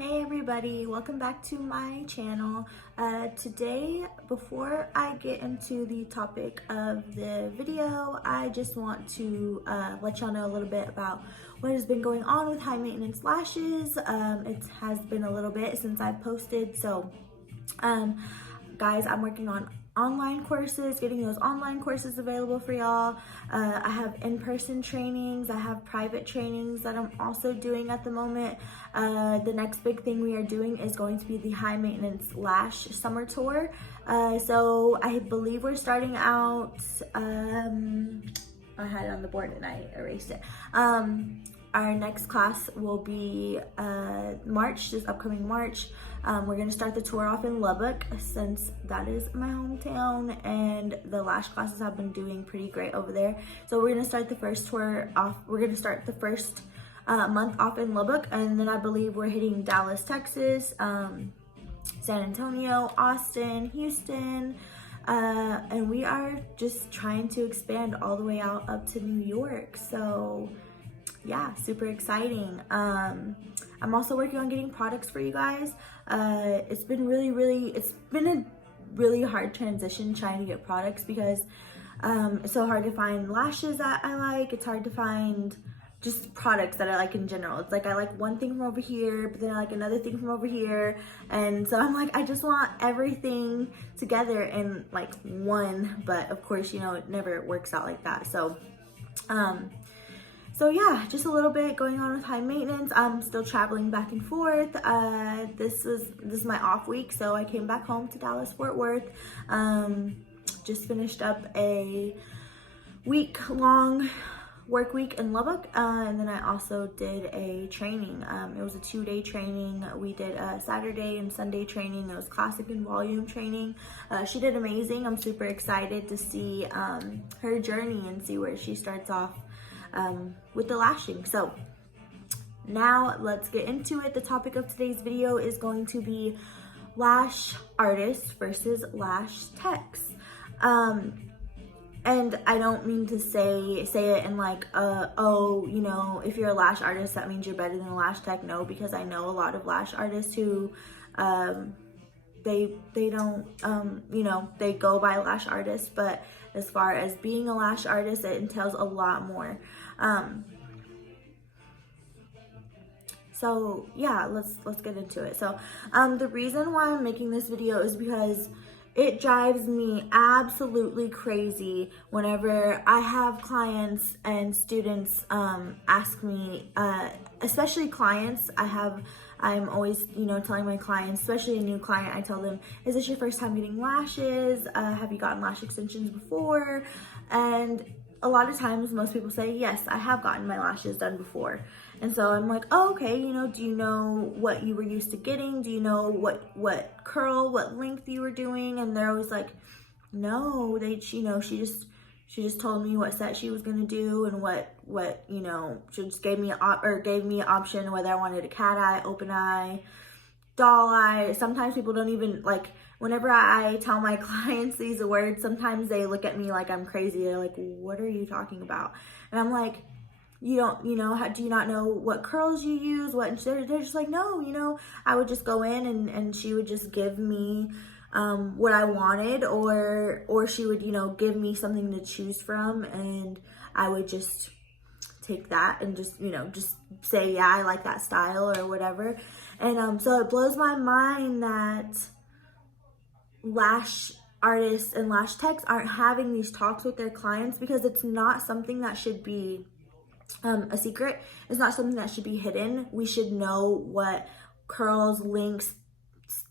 Hey everybody, welcome back to my channel. Today, before I get into the topic of the video, I just want to let y'all know a little bit about what has been going on with high maintenance lashes. It has been a little bit since I've posted, so guys, I'm working on online courses, getting those online courses available for y'all. I have in-person trainings, I have private trainings that I'm also doing at the moment. The next big thing we are doing is going to be the high maintenance lash summer tour. So I believe we're starting out, I had it on the board and I erased it. Our next class will be March, this upcoming March. We're gonna start the tour off in Lubbock since that is my hometown and the lash classes have been doing pretty great over there. So we're gonna start the first tour off, we're gonna start the first month off in Lubbock, and then I believe we're hitting Dallas, Texas, San Antonio, Austin, Houston, and we are just trying to expand all the way out up to New York. So yeah, super exciting. I'm also working on getting products for you guys. It's been a really hard transition trying to get products because it's so hard to find lashes that I like. It's hard to find just products that I like in general. It's like I like one thing from over here, but then I like another thing from over here. And so I'm like, I just want everything together in like one, but of course, you know, it never works out like that. So yeah, just a little bit going on with high maintenance. I'm still traveling back and forth. This is my off week, so I came back home to Dallas, Fort Worth. Just finished up a week-long work week in Lubbock, and then I also did a training. It was a 2-day training. We did a Saturday and Sunday training. It was classic and volume training. She did amazing. I'm super excited to see her journey and see where she starts off with the lashing. So now let's get into it. The topic of today's video is going to be lash artists versus lash techs. And I don't mean to say it in like, oh, you know, if you're a lash artist, that means you're better than a lash tech. No, because I know a lot of lash artists who, they don't, you know, they go by lash artists, but as far as being a lash artist, it entails a lot more. So yeah, let's get into it. So, the reason why I'm making this video is because it drives me absolutely crazy whenever I have clients and students ask me, especially clients. I'm always, you know, telling my clients, especially a new client, I tell them, is this your first time getting lashes? Have you gotten lash extensions before? And a lot of times most people say, yes, I have gotten my lashes done before. And so I'm like, oh, okay, you know, do you know what you were used to getting? Do you know what curl, what length you were doing? And they're always like, no, you know, she just told me what set she was gonna do and what you know, she just gave me an option whether I wanted a cat eye, open eye, doll eye. Sometimes people don't even like, whenever I tell my clients these words, sometimes they look at me like I'm crazy. They're like, what are you talking about? And I'm like, you don't, you know, do you not know what curls you use? What? And they're just like, no, you know, I would just go in and she would just give me what I wanted, or she would, you know, give me something to choose from, and I would just take that and just, you know, just say, yeah, I like that style or whatever. And so it blows my mind that lash artists and lash techs aren't having these talks with their clients, because it's not something that should be a secret. It's not something that should be hidden. We should know what curls, lengths,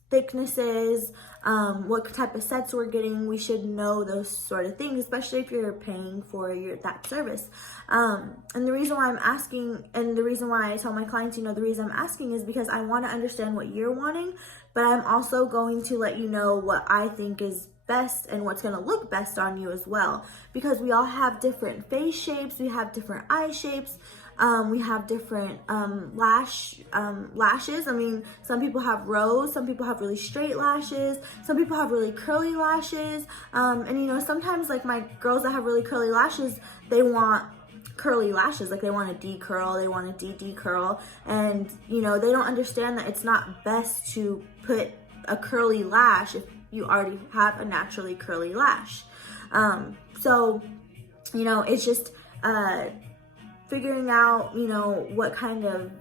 thicknesses, what type of sets we're getting. We should know those sort of things, especially if you're paying for that service. And the reason why I'm asking, and the reason why I tell my clients, you know, the reason I'm asking is because I want to understand what you're wanting, but I'm also going to let you know what I think is best and what's going to look best on you as well, because we all have different face shapes, we have different eye shapes, we have different lashes. I mean, some people have rows, some people have really straight lashes, some people have really curly lashes, and you know, sometimes like my girls that have really curly lashes, they want curly lashes, like they want to decurl, they want to de-curl, and you know, they don't understand that it's not best to put a curly lash if you already have a naturally curly lash. So, you know, it's just figuring out, you know, what kind of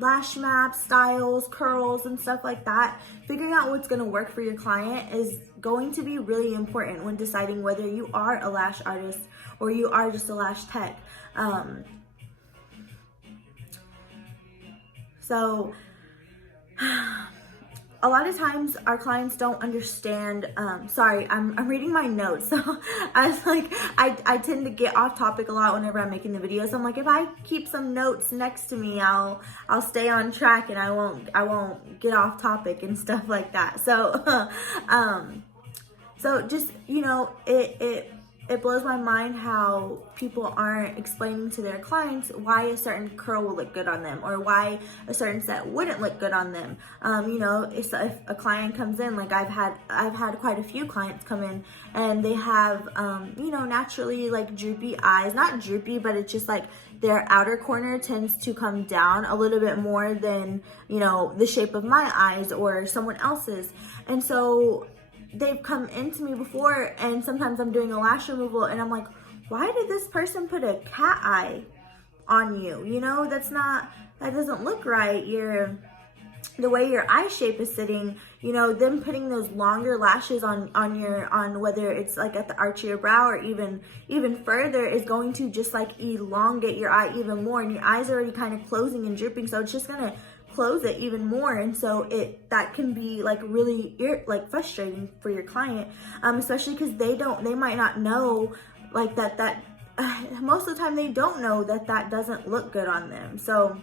lash maps, styles, curls, and stuff like that. Figuring out what's going to work for your client is going to be really important when deciding whether you are a lash artist or you are just a lash tech. So a lot of times our clients don't understand. Sorry, I'm reading my notes. So I was like, I tend to get off topic a lot whenever I'm making the videos. I'm like, if I keep some notes next to me, I'll stay on track and I won't get off topic and stuff like that. So so just, you know, it blows my mind how people aren't explaining to their clients why a certain curl will look good on them or why a certain set wouldn't look good on them. You know, if a client comes in, like I've had quite a few clients come in and they have, you know, naturally like droopy eyes, not droopy, but it's just like their outer corner tends to come down a little bit more than, you know, the shape of my eyes or someone else's. And so they've come into me before, and sometimes I'm doing a lash removal and I'm like, why did this person put a cat eye on you? You know, that doesn't look right. The way your eye shape is sitting, you know, them putting those longer lashes on whether it's like at the arch of your brow or even further is going to just like elongate your eye even more, and your eyes are already kind of closing and drooping, so it's just gonna close it even more. And so that can be like really frustrating for your client, especially because they might not know like that most of the time they don't know that doesn't look good on them. So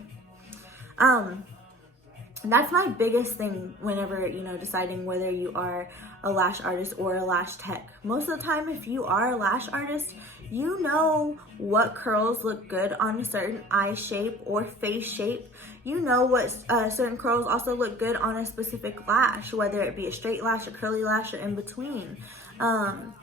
that's my biggest thing whenever, you know, deciding whether you are a lash artist or a lash tech. Most of the time, if you are a lash artist, you know what curls look good on a certain eye shape or face shape. You know what certain curls also look good on a specific lash, whether it be a straight lash, a curly lash, or in between. And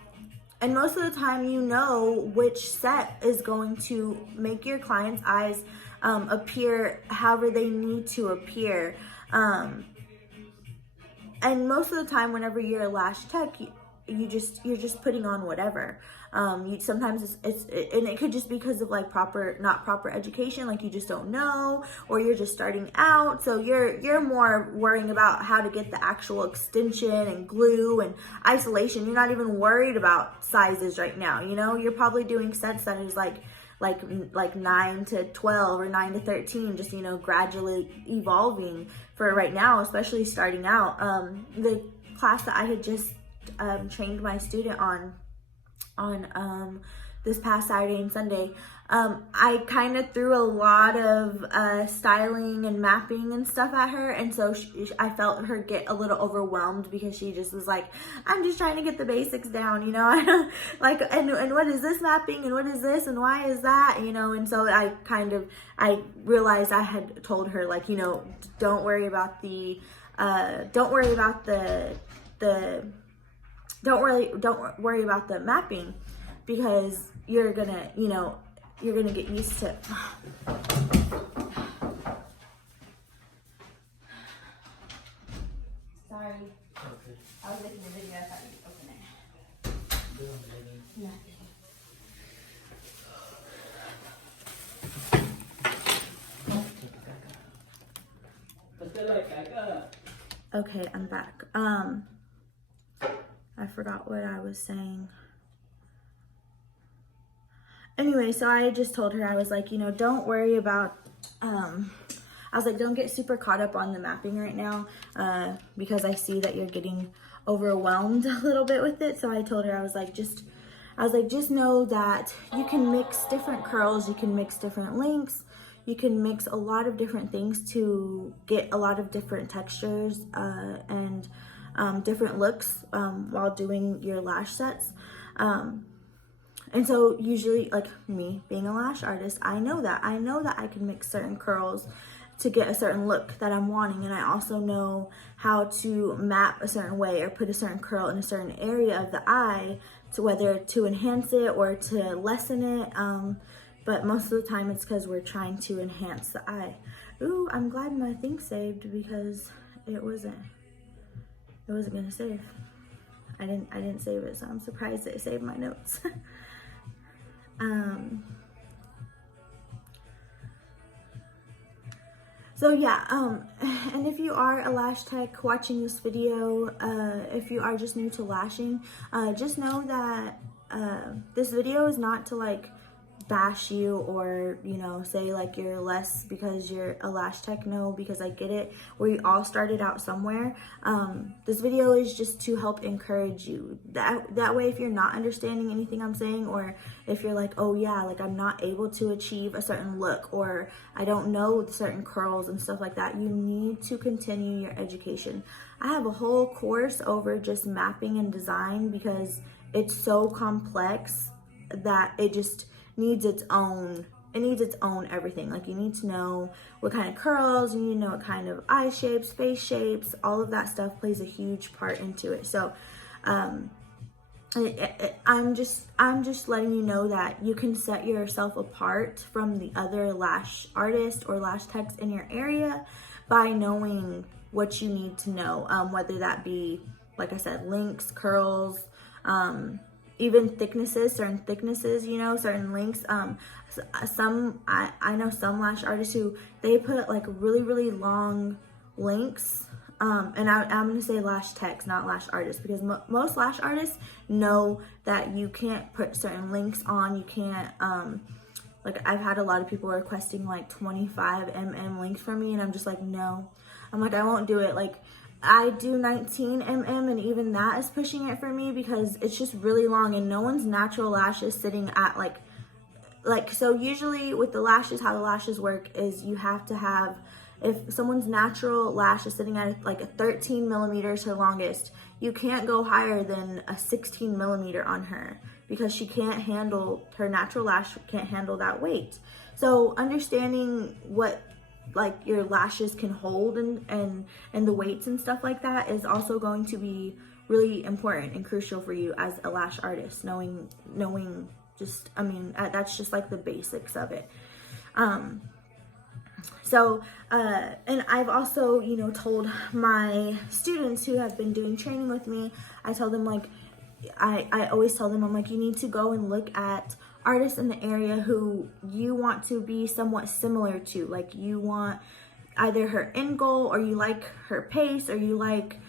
most of the time, you know which set is going to make your client's eyes appear however they need to appear. And most of the time, whenever you're a lash tech, you're just putting on whatever. Sometimes and it could just be because of like not proper education, like you just don't know, or you're just starting out. So you're more worrying about how to get the actual extension and glue and isolation. You're not even worried about sizes right now. You know, you're probably doing sets that is like 9 to 12 or 9 to 13, just, you know, gradually evolving for right now, especially starting out. The class that I had just trained my student on this past Saturday and Sunday, I kind of threw a lot of styling and mapping and stuff at her, and so I felt her get a little overwhelmed because she just was like, I'm just trying to get the basics down, you know. I don't like, and what is this mapping and what is this and why is that, you know. And so I realized I had told her, like, you know, don't worry about the mapping, because you're gonna get used to it. Sorry. Okay. I was making a video, I thought you'd open it. Nothing. Okay, I'm back. I forgot what I was saying. Anyway, so I just told her, I was like, you know, don't worry about, I was like, don't get super caught up on the mapping right now, because I see that you're getting overwhelmed a little bit with it. So I told her, I was like, just know that you can mix different curls, you can mix different lengths, you can mix a lot of different things to get a lot of different textures, and different looks while doing your lash sets. And so usually, like me being a lash artist, I know that I can mix certain curls to get a certain look that I'm wanting. And I also know how to map a certain way or put a certain curl in a certain area of the eye, to whether to enhance it or to lessen it. but most of the time it's because we're trying to enhance the eye. Ooh, I'm glad my thing saved because it wasn't gonna save. I didn't save it, so I'm surprised it saved my notes. So yeah, and if you are a lash tech watching this video, if you are just new to lashing, just know that this video is not to like bash you or, you know, say like you're less because you're a lash tech. No, because I get it. We all started out somewhere. This video is just to help encourage you. That way, if you're not understanding anything I'm saying, or if you're like, oh yeah, like I'm not able to achieve a certain look, or I don't know certain curls and stuff like that, you need to continue your education. I have a whole course over just mapping and design because it's so complex that it just needs its own everything. Like, you need to know what kind of curls, you need to know what kind of eye shapes, face shapes, all of that stuff plays a huge part into it. So I'm just letting you know that you can set yourself apart from the other lash artists or lash techs in your area by knowing what you need to know, whether that be, like I said, links, curls, even thicknesses, certain thicknesses, you know, certain lengths. I know some lash artists who they put like really long lengths. And I'm gonna say lash techs, not lash artists, because most lash artists know that you can't put certain links on. You can't, like, I've had a lot of people requesting like 25 mm links from me, and I'm just like, no. I'm like, I won't do it. Like, I do 19 mm, and even that is pushing it for me because it's just really long, and no one's natural lash is sitting at like, so usually with the lashes, how the lashes work is you have to have, if someone's natural lash is sitting at like a 13 millimeters her longest, you can't go higher than a 16 millimeter on her because she can't handle, her natural lash can't handle that weight. So understanding what like your lashes can hold and the weights and stuff like that is also going to be really important and crucial for you as a lash artist, knowing just, I mean, that's just like the basics of it. And I've also, you know, told my students who have been doing training with me, I tell them, like, I always tell them, I'm like, you need to go and look at artists in the area who you want to be somewhat similar to. Like, you want either her end goal, or you like her pace, or you like,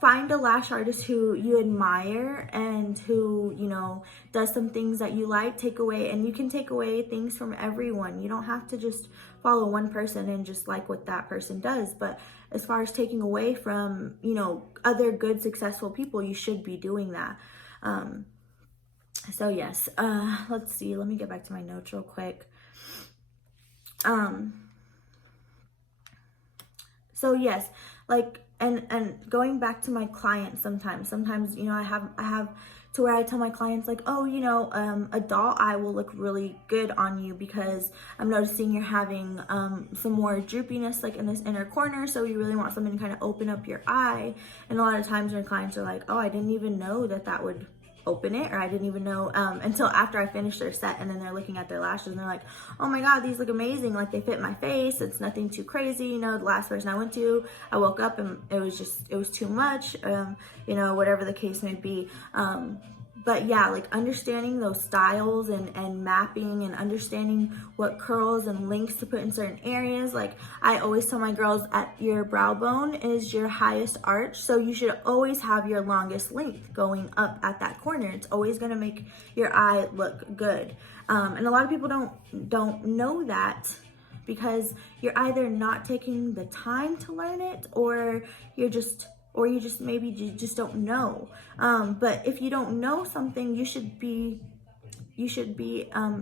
find a lash artist who you admire and who, you know, does some things that you like. Take away, and you can take away things from everyone. You don't have to just follow one person and just like what that person does. But as far as taking away from, you know, other good successful people, you should be doing that. So yes, let's see, let me get back to my notes real quick. So yes, like, and going back to my clients, sometimes, you know, I have to where I tell my clients, like, oh, you know, a doll eye will look really good on you because I'm noticing you're having some more droopiness like in this inner corner, so you really want something to kind of open up your eye. And a lot of times my clients are like, oh, I didn't even know that would open it, or I didn't even know until after I finished their set, and then they're looking at their lashes and they're like, oh my god, these look amazing, like they fit my face, it's nothing too crazy. You know, the last person I went to, I woke up and it was too much, you know, whatever the case may be. But yeah, like understanding those styles and mapping and understanding what curls and links to put in certain areas. Like, I always tell my girls, at your brow bone is your highest arch, so you should always have your longest length going up at that corner. It's always going to make your eye look good. And a lot of people don't know that because you're either not taking the time to learn it, or you just maybe you just don't know. But if you don't know something, you should be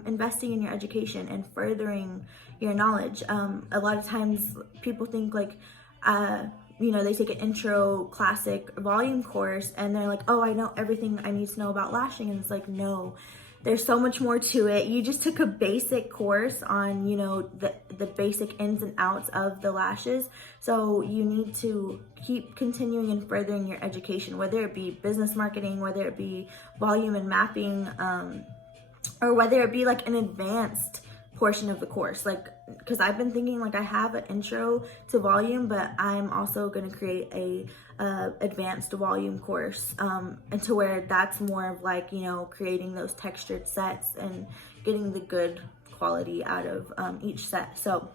investing in your education and furthering your knowledge. A lot of times people think like, you know, they take an intro classic volume course and they're like, oh, I know everything I need to know about lashing. And it's like, no, there's so much more to it. You just took a basic course on, you know, the basic ins and outs of the lashes. So you need to keep continuing and furthering your education, whether it be business marketing, whether it be volume and mapping, or whether it be like an advanced portion of the course, like, because I've been thinking like I have an intro to volume, but I'm also going to create a advanced volume course, and to where that's more of like, you know, creating those textured sets and getting the good quality out of each set. So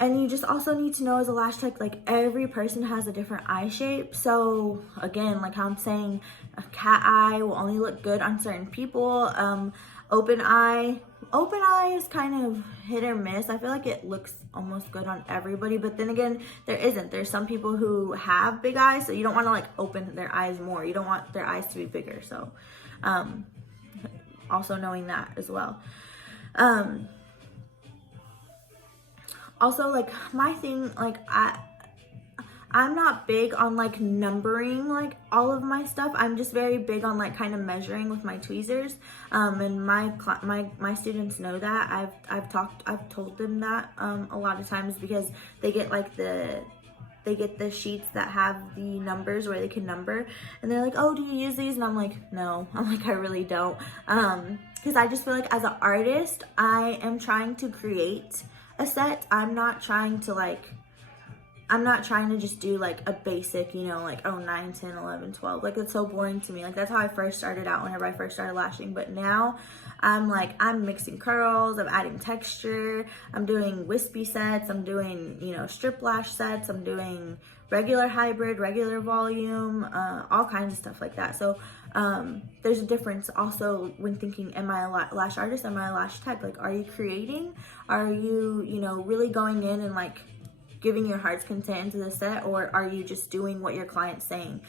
and you just also need to know as a lash tech, like every person has a different eye shape. So again, like how I'm saying, a cat eye will only look good on certain people. Open eye is kind of hit or miss. I feel like it looks almost good on everybody, but then again, there's some people who have big eyes, so you don't want to like open their eyes more. You don't want their eyes to be bigger. So also knowing that as well. Also, like my thing, like I'm not big on like numbering like all of my stuff. I'm just very big on like kind of measuring with my tweezers. And my students know that. I've told them that a lot of times, because they get like the sheets that have the numbers where they can number, and they're like, oh, do you use these? And I'm like, no. I'm like, I really don't, because I just feel like as an artist, I am trying to create a set. I'm not trying to just do like a basic, you know, like, oh, 9, 10, 11, 12. Like, it's so boring to me. Like, that's how I first started out whenever I first started lashing. But now I'm like, I'm mixing curls, I'm adding texture, I'm doing wispy sets, I'm doing, you know, strip lash sets, I'm doing regular hybrid, regular volume, all kinds of stuff like that. So there's a difference also when thinking, am I a lash artist, am I a lash tech? Like, are you creating? Are you, you know, really going in and like giving your heart's content into the set, or are you just doing what your client's saying?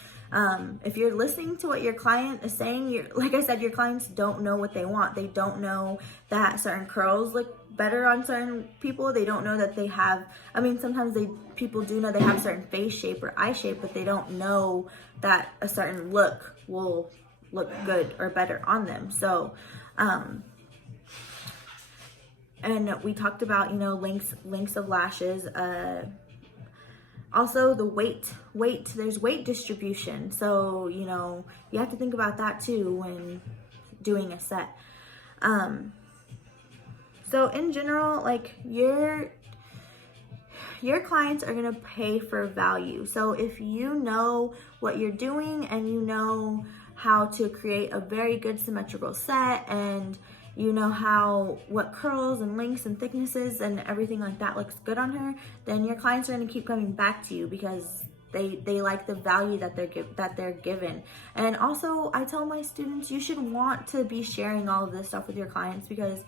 If you're listening to what your client is saying, like I said, your clients don't know what they want. They don't know that certain curls look better on certain people. They don't know that they have, I mean, sometimes people do know they have a certain face shape or eye shape, but they don't know that a certain look will look good or better on them. So, and we talked about, you know, lengths of lashes. Also the weight, there's weight distribution. So, you know, you have to think about that too when doing a set. So in general, like your clients are going to pay for value. So if you know what you're doing and you know how to create a very good symmetrical set, and you know what curls and lengths and thicknesses and everything like that looks good on her, then your clients are going to keep coming back to you because they like the value that they're given. And also, I tell my students, you should want to be sharing all of this stuff with your clients, because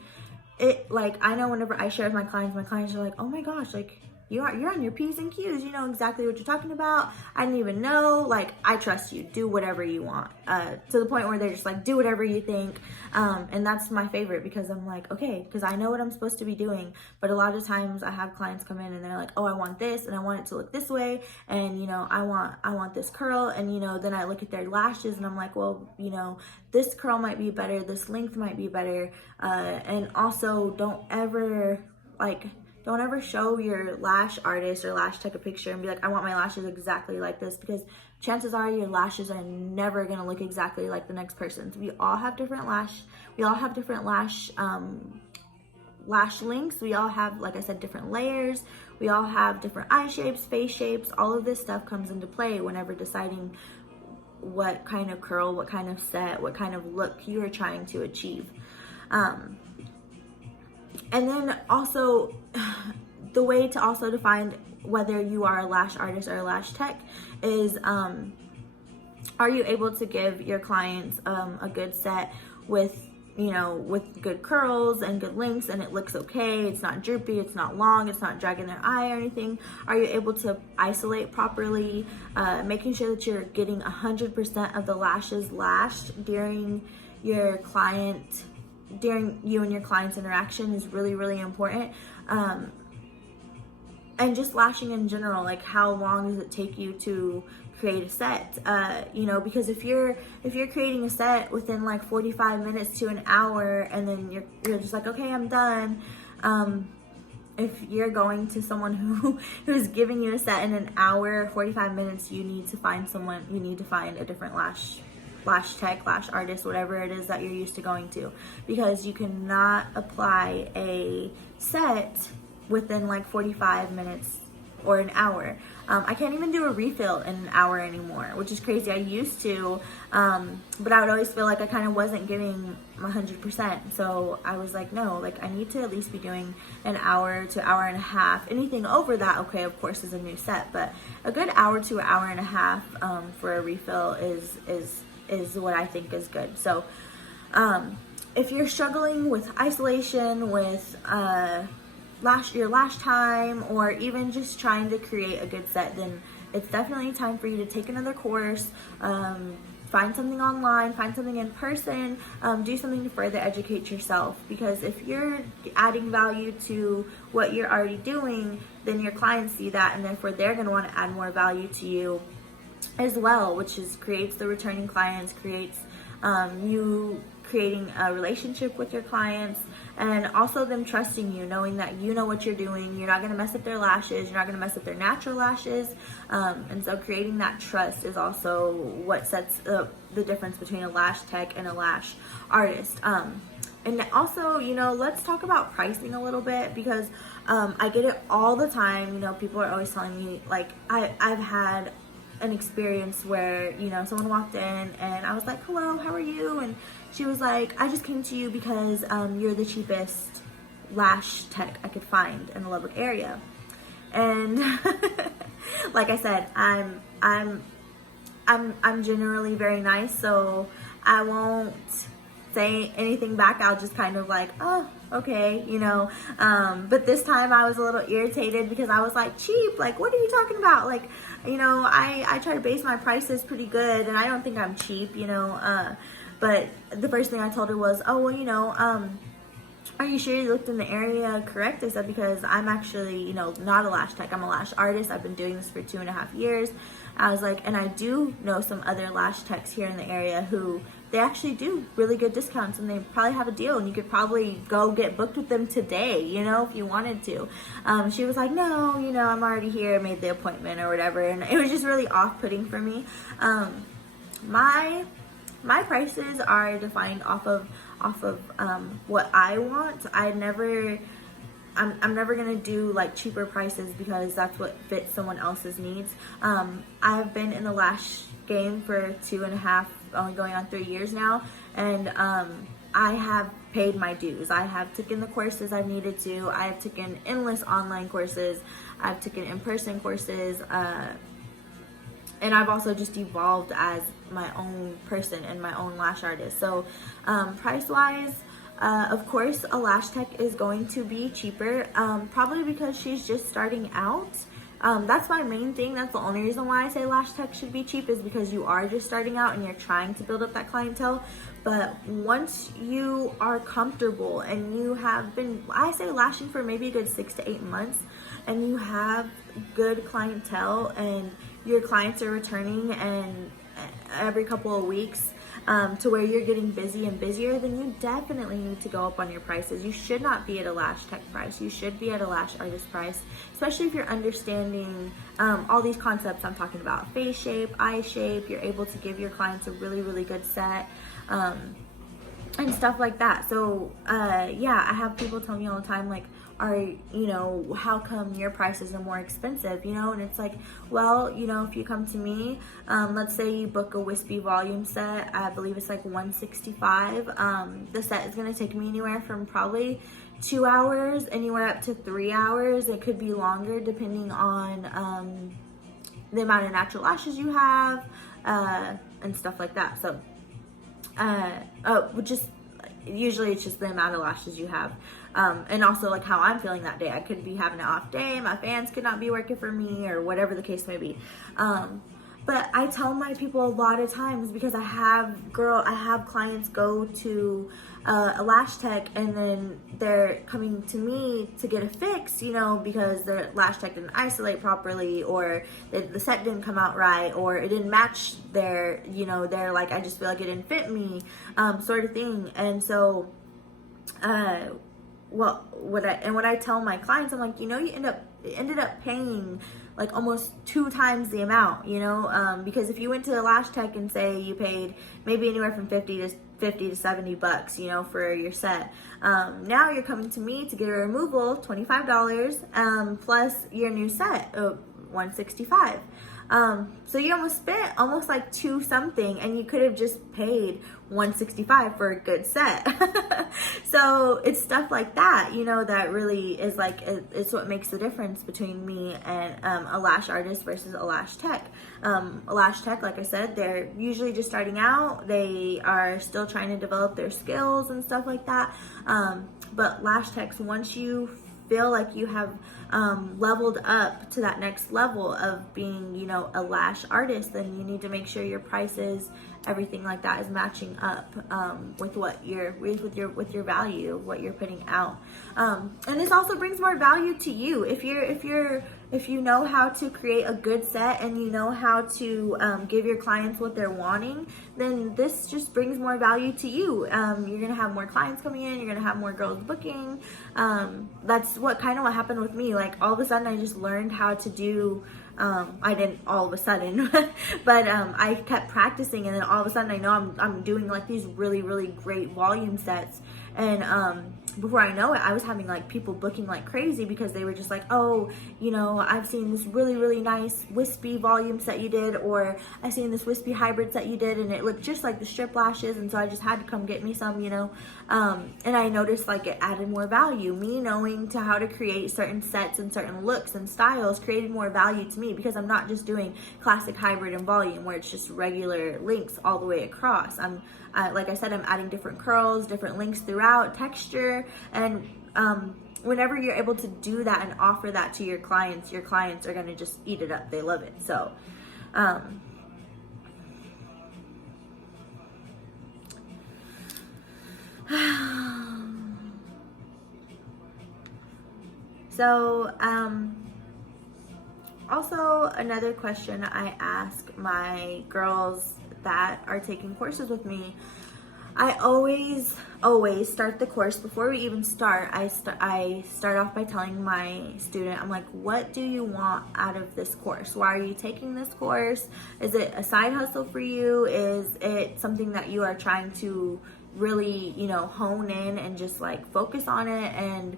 I know whenever I share with my clients are like, oh my gosh, like you're on your P's and Q's, you know exactly what you're talking about. I didn't even know, like, I trust you, do whatever you want, to the point where they're just like, do whatever you think. And that's my favorite, because I'm like, okay, because I know what I'm supposed to be doing. But a lot of times I have clients come in and they're like, oh, I want this and I want it to look this way, and you know, I want this curl, and you know, then I look at their lashes and I'm like, well, you know, this curl might be better, this length might be better. And also, don't ever show your lash artist or lash tech a picture and be like, I want my lashes exactly like this, because chances are your lashes are never gonna look exactly like the next person's. We all have different lash lengths. We all have, like I said, different layers. We all have different eye shapes, face shapes. All of this stuff comes into play whenever deciding what kind of curl, what kind of set, what kind of look you are trying to achieve. And then also, the way to also define whether you are a lash artist or a lash tech is, are you able to give your clients a good set with good curls and good lengths, and it looks okay, it's not droopy, it's not long, it's not dragging their eye or anything? Are you able to isolate properly, making sure that you're getting 100% of the lashes lashed during you and your client's interaction is really, really important. And just lashing in general, like how long does it take you to create a set? Because if you're creating a set within like 45 minutes to an hour, and then you're just like, okay, I'm done. If you're going to someone who's giving you a set in an hour, 45 minutes, you need to find a different lash lash tech, lash artist, whatever it is that you're used to going to, because you cannot apply a set within like 45 minutes or an hour. I can't even do a refill in an hour anymore, which is crazy. I used to, but I would always feel like I kind of wasn't giving 100%. So I was like, no, like I need to at least be doing an hour to hour and a half. Anything over that, okay, of course, is a new set, but a good hour to hour and a half for a refill is what I think is good. So if you're struggling with isolation, with your lash time, or even just trying to create a good set, then it's definitely time for you to take another course, find something online, find something in person, do something to further educate yourself, because if you're adding value to what you're already doing, then your clients see that, and therefore they're going to want to add more value to you as well, which creates the returning clients, creates you creating a relationship with your clients, and also them trusting you, knowing that you know what you're doing. You're not going to mess up their lashes, you're not going to mess up their natural lashes, and so creating that trust is also what sets the difference between a lash tech and a lash artist. And also, let's talk about pricing a little bit, because I get it all the time. People are always telling me, like, I've had an experience where, someone walked in and I was like, hello, how are you? And she was like, I just came to you because you're the cheapest lash tech I could find in the Lubbock area. And like I said, I'm generally very nice, so I won't say anything back. I'll just kind of like, oh, okay, but this time I was a little irritated because I was like, cheap, like, what are you talking about? Like, I try to base my prices pretty good, and I don't think I'm cheap, but the first thing I told her was, oh, well, are you sure you looked in the area correct? I said, because I'm actually, not a lash tech, I'm a lash artist. I've been doing this for 2.5 years. I was like, and I do know some other lash techs here in the area who they actually do really good discounts, and they probably have a deal, and you could probably go get booked with them today, if you wanted to. She was like, no, I'm already here, made the appointment or whatever, and it was just really off-putting for me. My prices are defined off of what I want. I'm never gonna do like cheaper prices because that's what fits someone else's needs. I've been in the lash game for 2.5, only going on 3 years now, and I have paid my dues. I have taken the courses I've needed to. I have taken endless online courses. I've taken in-person courses, and I've also just evolved as my own person and my own lash artist. So price-wise, of course, a lash tech is going to be cheaper, probably because she's just starting out. That's my main thing. That's the only reason why I say lash tech should be cheap, is because you are just starting out and you're trying to build up that clientele. But once you are comfortable and you have been, I say, lashing for maybe a good 6 to 8 months, and you have good clientele and your clients are returning and every couple of weeks, to where you're getting busy and busier, then you definitely need to go up on your prices. You should not be at a lash tech price. You should be at a lash artist price, especially if you're understanding all these concepts I'm talking about: face shape, eye shape. You're able to give your clients a really, really good set, and stuff like that. So yeah, I have people tell me all the time, like, how come your prices are more expensive, and it's like, well, if you come to me, let's say you book a wispy volume set, I believe it's like $165. The set is going to take me anywhere from probably 2 hours, anywhere up to 3 hours. It could be longer depending on the amount of natural lashes you have, and stuff like that. So usually it's just the amount of lashes you have, and also like how I'm feeling that day. I could be having an off day, my fans could not be working for me, or whatever the case may be. But I tell my people a lot of times, because I have clients go to a lash tech and then they're coming to me to get a fix, because their lash tech didn't isolate properly, or the set didn't come out right, or it didn't match their, they're like, I just feel like it didn't fit me, sort of thing. And so, what I tell my clients, I'm like, you ended up paying like almost 2 times the amount, you know, because if you went to a Lash Tech and say you paid maybe anywhere from 50 to $70, you know, for your set. Now you're coming to me to get a removal, $25, plus your new set of $165. So you almost spent almost like 2 something, and you could have just paid $165 for a good set. So it's stuff like that, you know, that really is like, it's what makes the difference between me and a lash artist versus a lash tech. A lash tech, like I said, they're usually just starting out. They are still trying to develop their skills and stuff like that. But lash techs, once you feel like you have leveled up to that next level of being, you know, a lash artist, then you need to make sure your prices, everything like that is matching up with what with your value, what you're putting out. And this also brings more value to you if you know how to create a good set and you know how to give your clients what they're wanting, then this just brings more value to you. You're gonna have more clients coming in, you're gonna have more girls booking. That's what happened with me. Like all of a sudden I just learned how to do, I didn't all of a sudden, but I kept practicing, and then all of a sudden I know I'm doing like these really, really great volume sets. And before I know it, I was having like people booking like crazy because they were just like, oh, you know, I've seen this really, really nice wispy volume set you did, or I've seen this wispy hybrid set you did, and it looked just like the strip lashes, and so I just had to come get me some, you know. And I noticed like it added more value. Me knowing to how to create certain sets and certain looks and styles created more value to me, because I'm not just doing classic hybrid and volume where it's just regular links all the way across. Like I said, I'm adding different curls, different links throughout, texture, and whenever you're able to do that and offer that to your clients are gonna just eat it up. They love it. So also another question I ask my girls that are taking courses with me, I always start the course before we even start. I start off by telling my student, I'm like, what do you want out of this course? Why are you taking this course? Is it a side hustle for you? Is it something that you are trying to really, you know, hone in and just like focus on it and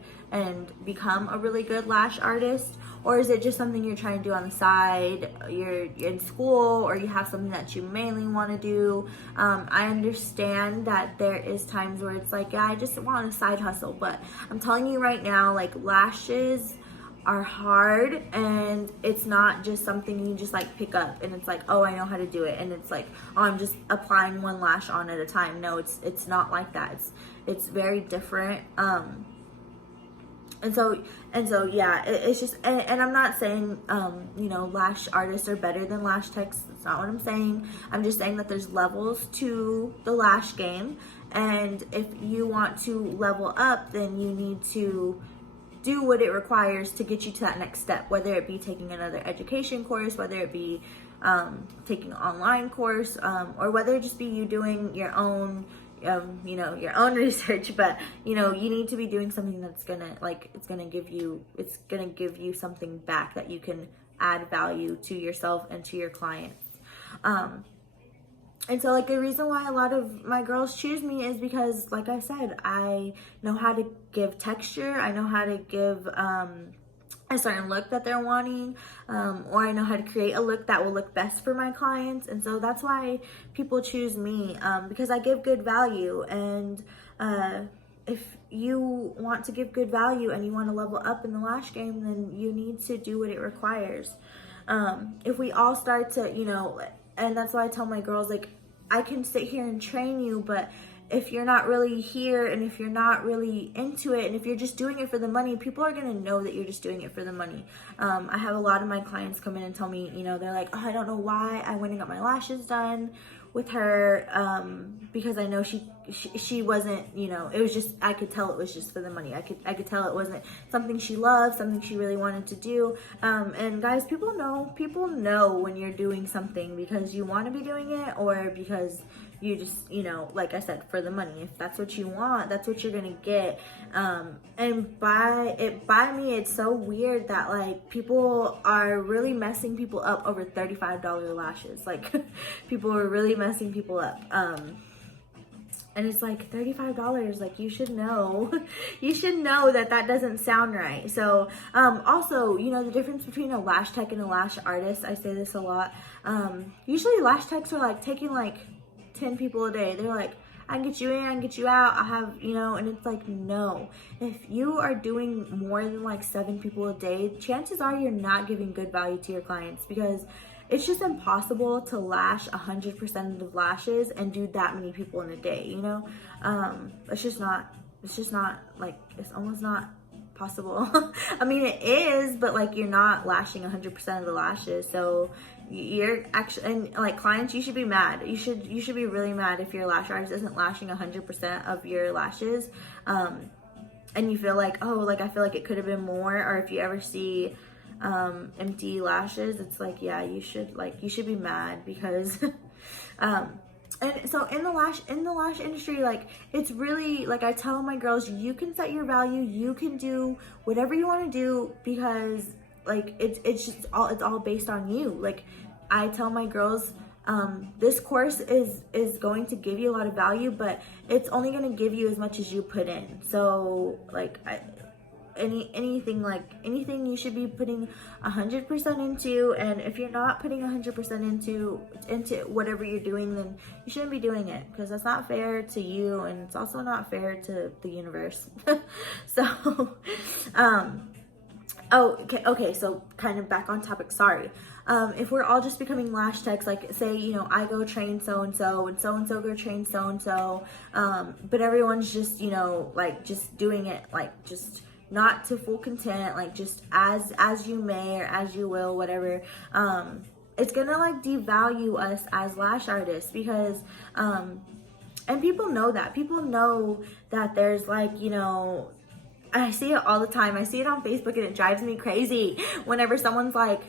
become a really good lash artist? Or is it just something you're trying to do on the side? You're in school, or you have something that you mainly want to do. I understand that there is times where it's like, yeah, I just want a side hustle, but I'm telling you right now, like, lashes are hard, and it's not just something you just like pick up and it's like, oh, I know how to do it, and it's like, oh, I'm just applying one lash on at a time. No, it's not like that. It's very different. And so yeah, it's just, and I'm not saying, you know, lash artists are better than lash techs. That's not what I'm saying. I'm just saying that there's levels to the lash game. And if you want to level up, then you need to do what it requires to get you to that next step, whether it be taking another education course, whether it be taking an online course, or whether it just be you doing your own you know, your own research. But you know, you need to be doing something that's gonna, like, it's gonna give you something back that you can add value to yourself and to your clients. And so, like, the reason why a lot of my girls choose me is because, like I said, I know how to give texture, I know how to give a certain look that they're wanting, or I know how to create a look that will look best for my clients. And so that's why people choose me, because I give good value. And if you want to give good value and you want to level up in the lash game, then you need to do what it requires. If we all start to, you know, and that's why I tell my girls, like, I can sit here and train you, but if you're not really here, and if you're not really into it, and if you're just doing it for the money, people are going to know that you're just doing it for the money. I have a lot of my clients come in and tell me, you know, they're like, oh, I don't know why I went and got my lashes done with her, because I know she wasn't, you know, it was just, I could tell it was just for the money. I could tell it wasn't something she loved, something she really wanted to do. And guys, people know when you're doing something because you want to be doing it, or because you just, you know, like I said, for the money. If that's what you want, that's what you're gonna get. And by me, it's so weird that like people are really messing people up over $35 lashes. Like people are really messing people up. And it's like $35, like you should know, you should know that that doesn't sound right. So, also, you know, the difference between a lash tech and a lash artist, I say this a lot. Usually lash techs are like taking like 10 people a day. They're like, I can get you in, I can get you out, I have, you know, and it's like, no. If you are doing more than like 7 people a day, chances are you're not giving good value to your clients, because it's just impossible to lash 100% of the lashes and do that many people in a day, you know? It's just not like, it's almost not possible. I mean, it is, but like you're not lashing 100% of the lashes. So you're actually, and like clients, you should be mad. You should be really mad if your lash artist isn't lashing 100% of your lashes. And you feel like, oh, like I feel like it could have been more. Or if you ever see empty lashes, it's like, yeah, you should be mad, because and so in the lash industry, like, it's really, like I tell my girls, you can set your value, you can do whatever you want to do, because like it's all based on you. Like I tell my girls, this course is going to give you a lot of value, but it's only going to give you as much as you put in. So like anything you should be putting 100% into, and if you're not putting 100% into whatever you're doing, then you shouldn't be doing it, because that's not fair to you, and it's also not fair to the universe. So okay, so kind of back on topic, sorry. If we're all just becoming lash techs, like say, you know, I go train so-and-so and so-and-so go train so-and-so, but everyone's just, you know, like just doing it, like just not to full content, like just as you may or as you will, whatever. It's gonna like devalue us as lash artists, because and people know that there's like, you know, I see it all the time. I see it on Facebook, and it drives me crazy whenever someone's like,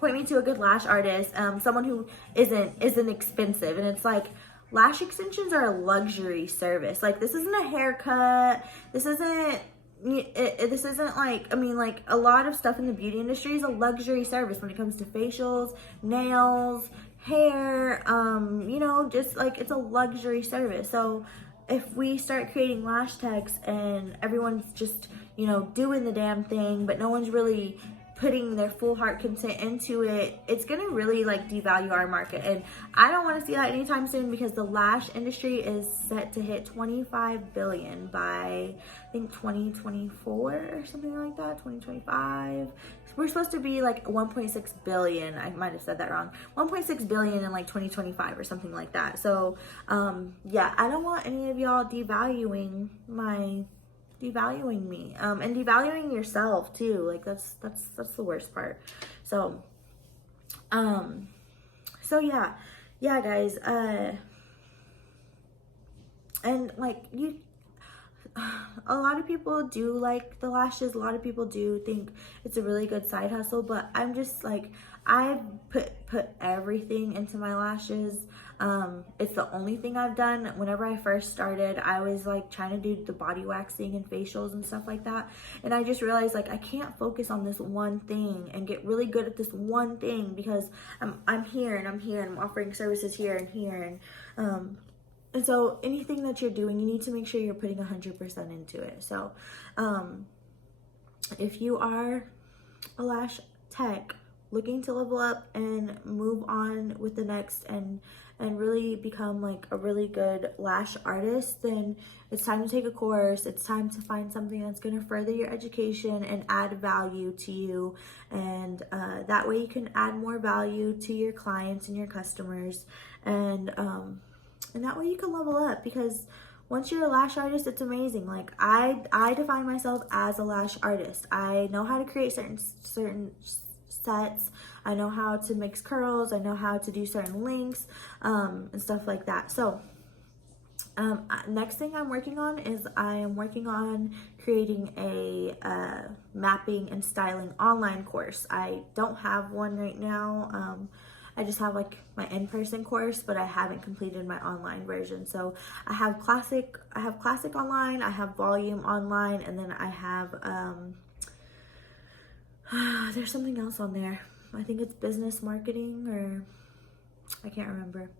point me to a good lash artist, someone who isn't expensive, and it's like, lash extensions are a luxury service. Like, this isn't a haircut, this isn't like, I mean, like a lot of stuff in the beauty industry is a luxury service when it comes to facials, nails, hair, you know, just like it's a luxury service. So if we start creating lash techs and everyone's just, you know, doing the damn thing, but no one's really putting their full heart content into it, it's gonna really like devalue our market. And I don't want to see that anytime soon, because the lash industry is set to hit 25 billion by I think 2024 or something like that, 2025. We're supposed to be like 1.6 billion. I might have said that wrong. 1.6 billion in like 2025 or something like that. So yeah, I don't want any of y'all devaluing me, and devaluing yourself too. Like that's the worst part. So so yeah guys, and like a lot of people do like the lashes, a lot of people do think it's a really good side hustle, but I'm just like, I've put everything into my lashes. It's the only thing I've done. Whenever I first started, I was like trying to do the body waxing and facials and stuff like that, and I just realized like I can't focus on this one thing and get really good at this one thing, because I'm here and I'm offering services here and here, and so anything that you're doing, you need to make sure you're putting 100% into it. So if you are a lash tech looking to level up and move on with the next and really become like a really good lash artist, then it's time to take a course. It's time to find something that's going to further your education and add value to you, and that way you can add more value to your clients and your customers, and that way you can level up, because once you're a lash artist, it's amazing. Like I define myself as a lash artist. I know how to create certain sets. I know how to mix curls. I know how to do certain links, and stuff like that. So next thing I'm working on is I am working on creating a mapping and styling online course. I don't have one right now. I just have like my in-person course, but I haven't completed my online version. So I have classic online, I have volume online, and then I have there's something else on there. I think it's business marketing, or I can't remember.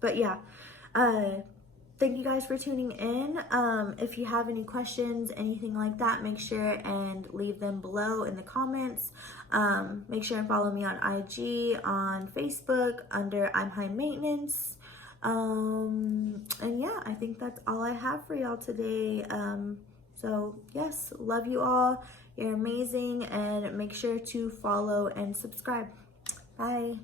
But yeah, thank you guys for tuning in. If you have any questions, anything like that, make sure and leave them below in the comments. Make sure and follow me on IG, on Facebook under I'm High Maintenance. And yeah, I think that's all I have for y'all today. So yes, love you all. You're amazing, and make sure to follow and subscribe. Bye.